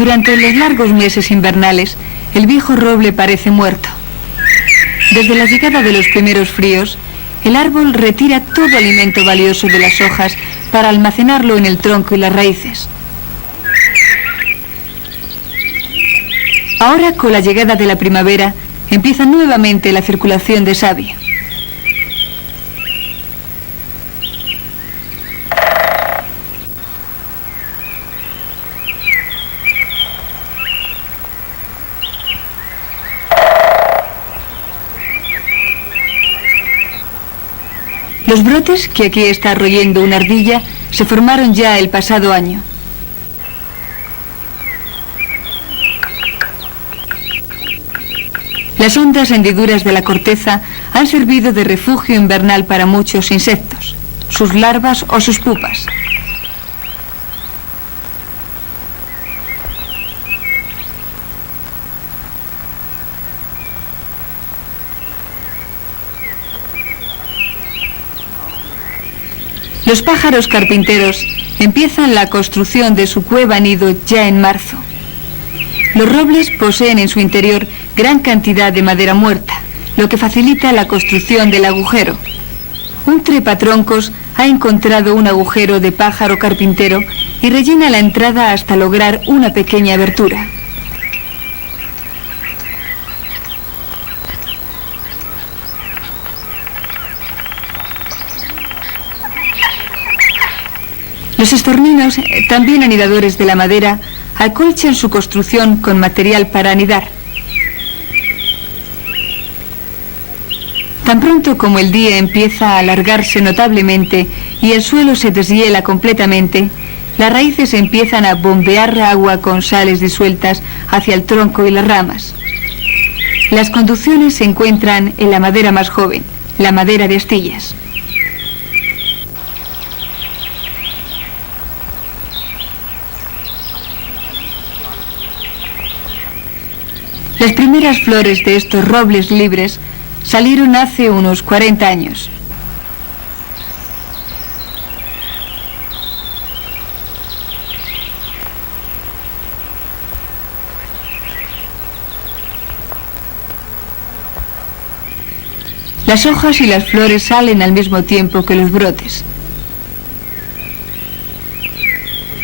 Durante los largos meses invernales, el viejo roble parece muerto. Desde la llegada de los primeros fríos, el árbol retira todo alimento valioso de las hojas para almacenarlo en el tronco y las raíces. Ahora, con la llegada de la primavera, empieza nuevamente la circulación de savia. Los brotes que aquí está royendo una ardilla se formaron ya el pasado año. Las hondas hendiduras de la corteza han servido de refugio invernal para muchos insectos, sus larvas o sus pupas. Los pájaros carpinteros empiezan la construcción de su cueva-nido ya en marzo. Los robles poseen en su interior gran cantidad de madera muerta, lo que facilita la construcción del agujero. Un trepatroncos ha encontrado un agujero de pájaro carpintero y rellena la entrada hasta lograr una pequeña abertura. Los estorninos, también anidadores de la madera, acolchan su construcción con material para anidar. Tan pronto como el día empieza a alargarse notablemente y el suelo se deshiela completamente, las raíces empiezan a bombear agua con sales disueltas hacia el tronco y las ramas. Las conducciones se encuentran en la madera más joven, la madera de astillas. Las primeras flores de estos robles libres salieron hace unos 40 años. Las hojas y las flores salen al mismo tiempo que los brotes.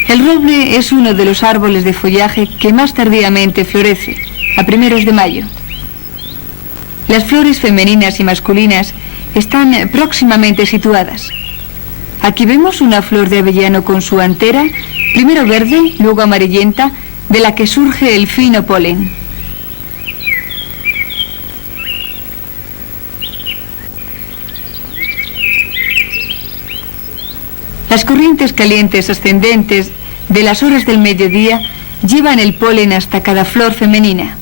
El roble es uno de los árboles de follaje que más tardíamente florece, a primeros de mayo. Las flores femeninas y masculinas están próximamente situadas. Aquí vemos una flor de avellano con su antera, primero verde, luego amarillenta, de la que surge el fino polen. Las corrientes calientes ascendentes de las horas del mediodía llevan el polen hasta cada flor femenina.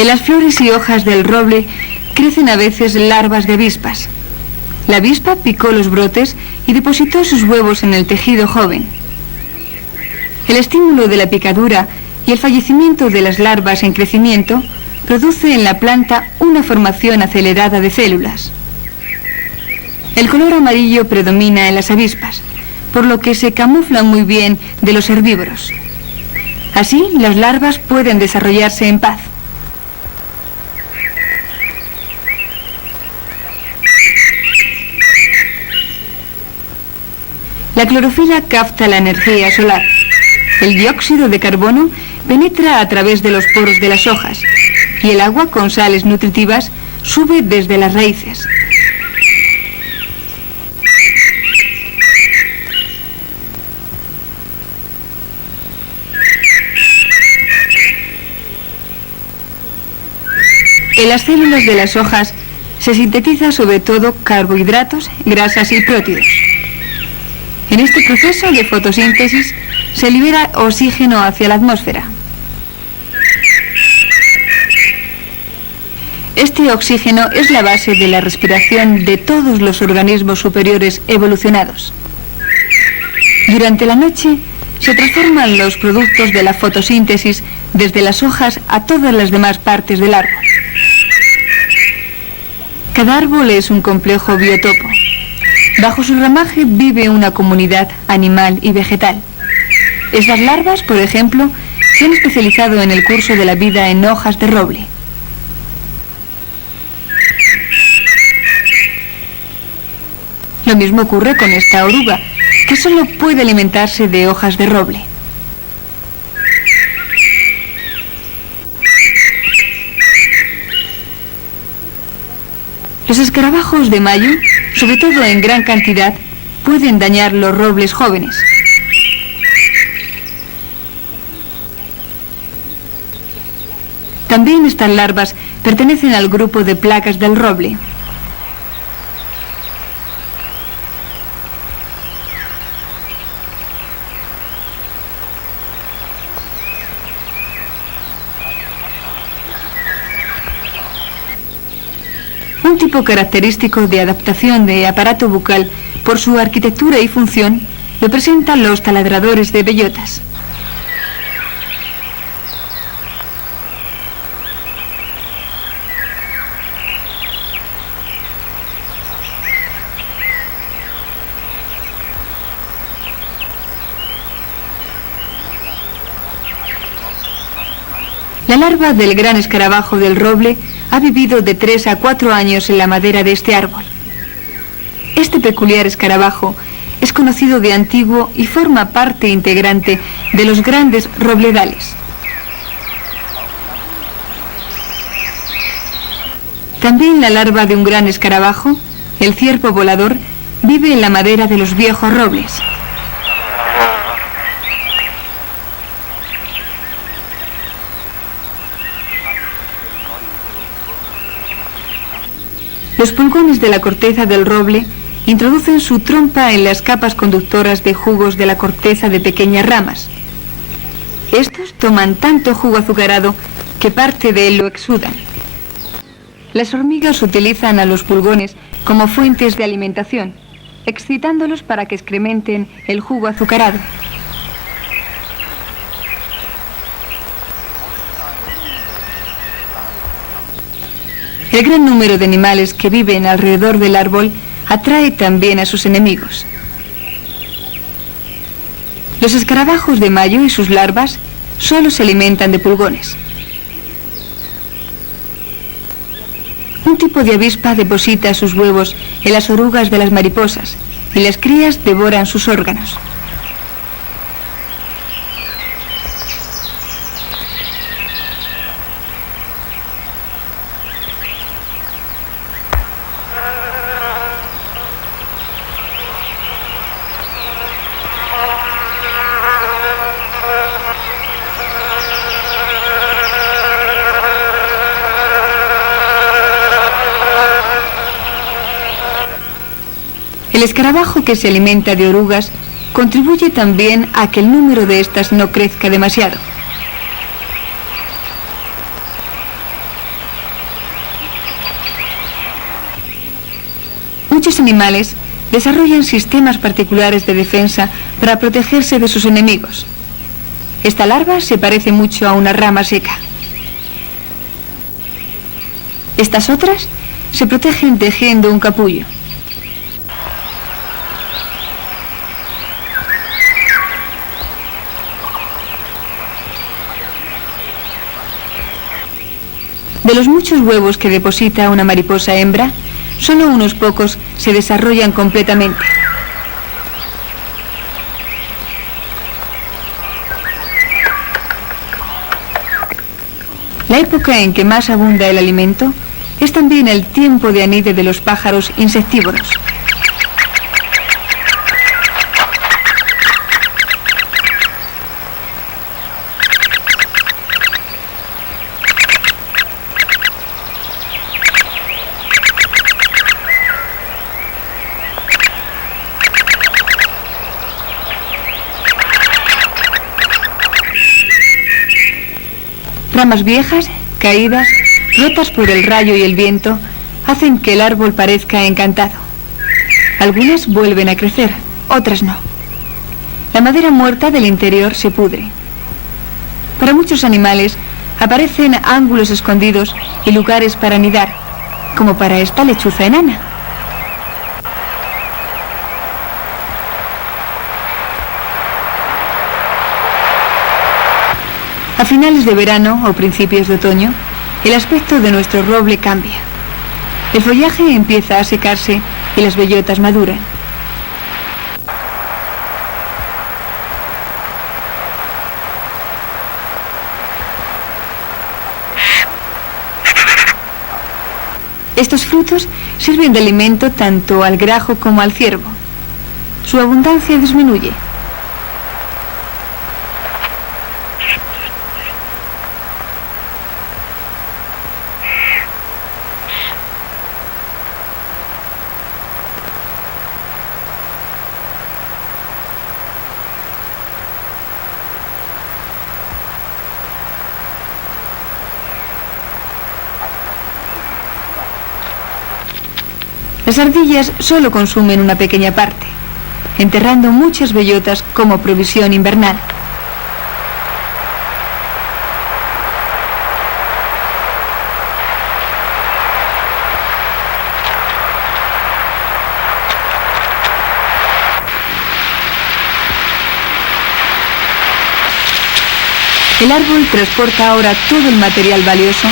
En las flores y hojas del roble crecen a veces larvas de avispas. La avispa picó los brotes y depositó sus huevos en el tejido joven. El estímulo de la picadura y el fallecimiento de las larvas en crecimiento produce en la planta una formación acelerada de células. El color amarillo predomina en las avispas, por lo que se camuflan muy bien de los herbívoros. Así, las larvas pueden desarrollarse en paz. La clorofila capta la energía solar. El dióxido de carbono penetra a través de los poros de las hojas y el agua con sales nutritivas sube desde las raíces. En las células de las hojas se sintetiza sobre todo carbohidratos, grasas y prótidos. En este proceso de fotosíntesis se libera oxígeno hacia la atmósfera. Este oxígeno es la base de la respiración de todos los organismos superiores evolucionados. Durante la noche se transforman los productos de la fotosíntesis desde las hojas a todas las demás partes del árbol. Cada árbol es un complejo biotopo. Bajo su ramaje vive una comunidad animal y vegetal. Estas larvas, por ejemplo, se han especializado en el curso de la vida en hojas de roble. Lo mismo ocurre con esta oruga, que solo puede alimentarse de hojas de roble. Los escarabajos de mayo, sobre todo en gran cantidad, pueden dañar los robles jóvenes. También estas larvas pertenecen al grupo de plagas del roble. Un tipo característico de adaptación de aparato bucal por su arquitectura y función lo presentan los taladradores de bellotas. La larva del gran escarabajo del roble ha vivido de 3 a 4 años en la madera de este árbol. Este peculiar escarabajo es conocido de antiguo y forma parte integrante de los grandes robledales. También la larva de un gran escarabajo, el ciervo volador, vive en la madera de los viejos robles. Los pulgones de la corteza del roble introducen su trompa en las capas conductoras de jugos de la corteza de pequeñas ramas. Estos toman tanto jugo azucarado que parte de él lo exudan. Las hormigas utilizan a los pulgones como fuentes de alimentación, excitándolos para que excrementen el jugo azucarado. El gran número de animales que viven alrededor del árbol atrae también a sus enemigos. Los escarabajos de mayo y sus larvas solo se alimentan de pulgones. Un tipo de avispa deposita sus huevos en las orugas de las mariposas y las crías devoran sus órganos. El escarabajo que se alimenta de orugas contribuye también a que el número de estas no crezca demasiado. Muchos animales desarrollan sistemas particulares de defensa para protegerse de sus enemigos. Esta larva se parece mucho a una rama seca. Estas otras se protegen tejiendo un capullo. De los muchos huevos que deposita una mariposa hembra, solo unos pocos se desarrollan completamente. La época en que más abunda el alimento es también el tiempo de anide de los pájaros insectívoros. Ramas viejas, caídas, rotas por el rayo y el viento, hacen que el árbol parezca encantado. Algunas vuelven a crecer, otras no. La madera muerta del interior se pudre. Para muchos animales aparecen ángulos escondidos y lugares para anidar, como para esta lechuza enana. A finales de verano o principios de otoño, el aspecto de nuestro roble cambia. El follaje empieza a secarse y las bellotas maduran. Estos frutos sirven de alimento tanto al grajo como al ciervo. Su abundancia disminuye. Las ardillas solo consumen una pequeña parte, enterrando muchas bellotas como provisión invernal. El árbol transporta ahora todo el material valioso,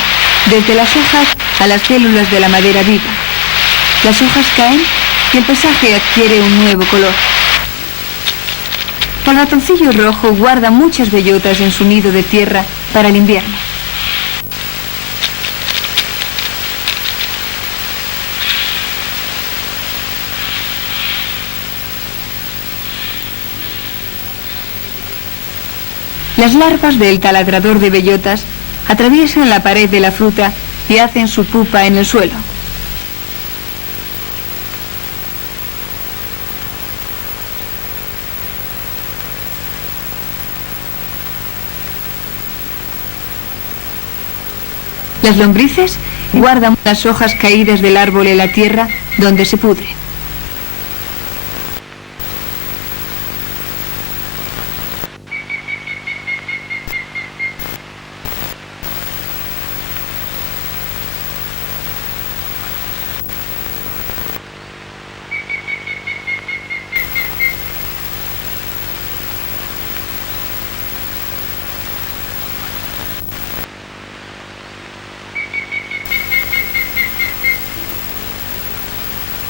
desde las hojas a las células de la madera viva. Las hojas caen y el paisaje adquiere un nuevo color. El ratoncillo rojo guarda muchas bellotas en su nido de tierra para el invierno. Las larvas del taladrador de bellotas atraviesan la pared de la fruta y hacen su pupa en el suelo. Las lombrices guardan las hojas caídas del árbol en la tierra donde se pudren.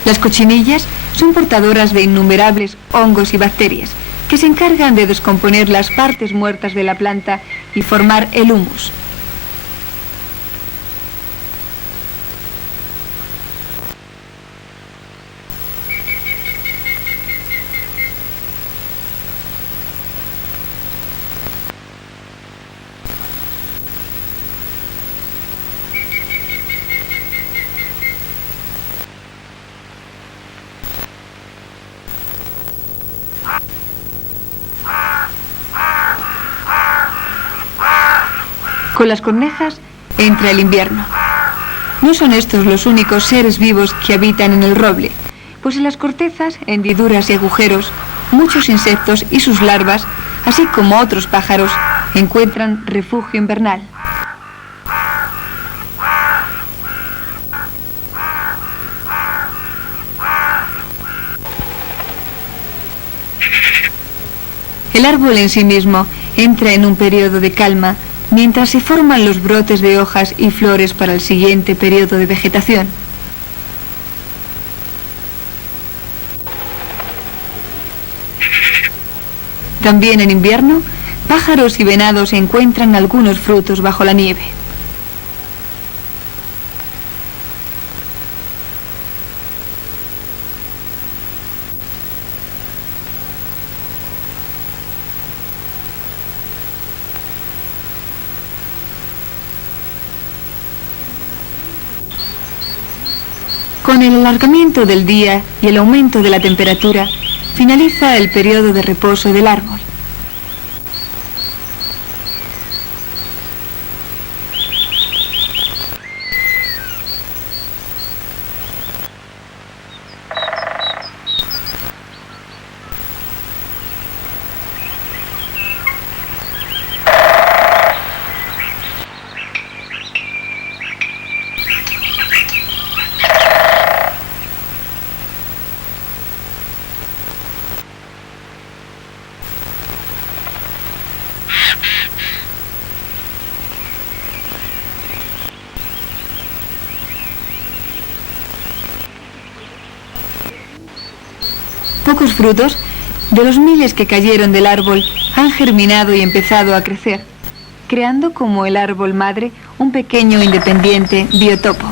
Las cochinillas son portadoras de innumerables hongos y bacterias que se encargan de descomponer las partes muertas de la planta y formar el humus. Con las cornejas entra el invierno. No son estos los únicos seres vivos que habitan en el roble, pues en las cortezas, hendiduras y agujeros, muchos insectos y sus larvas, así como otros pájaros, encuentran refugio invernal. El árbol en sí mismo entra en un periodo de calma mientras se forman los brotes de hojas y flores para el siguiente periodo de vegetación. También en invierno, pájaros y venados encuentran algunos frutos bajo la nieve. Con el alargamiento del día y el aumento de la temperatura, finaliza el periodo de reposo del árbol. pocos frutos, de los miles que cayeron del árbol, han germinado y empezado a crecer, creando como el árbol madre un pequeño independiente biotopo.